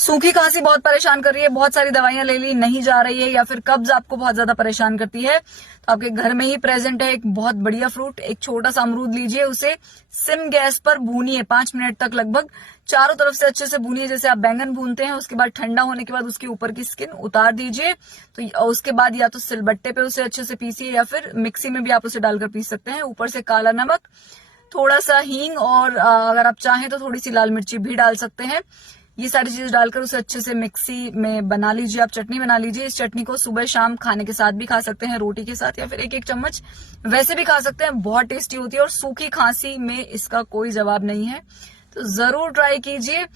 सूखी खांसी बहुत परेशान कर रही है, बहुत सारी दवाइयां ले ली, नहीं जा रही है, या फिर कब्ज आपको बहुत ज्यादा परेशान करती है, तो आपके घर में ही प्रेजेंट है एक बहुत बढ़िया फ्रूट। एक छोटा सा अमरूद लीजिए, उसे सिम गैस पर भूनिए 5 मिनट तक लगभग, चारों तरफ से अच्छे से भूनिए जैसे आप बैंगन भूनते हैं। उसके बाद ठंडा होने के बाद उसके ऊपर की स्किन उतार दीजिए। तो उसके बाद या तो सिलबट्टे पे उसे अच्छे से पीसिए, या फिर मिक्सी में भी आप उसे डालकर पीस सकते हैं। ऊपर से काला नमक, थोड़ा सा हींग, और अगर आप चाहें तो थोड़ी सी लाल मिर्ची भी डाल सकते हैं। ये सारी चीज डालकर उसे अच्छे से मिक्सी में बना लीजिए, आप चटनी बना लीजिए। इस चटनी को सुबह शाम खाने के साथ भी खा सकते हैं, रोटी के साथ, या फिर एक एक चम्मच वैसे भी खा सकते हैं। बहुत टेस्टी होती है और सूखी खांसी में इसका कोई जवाब नहीं है, तो जरूर ट्राई कीजिए।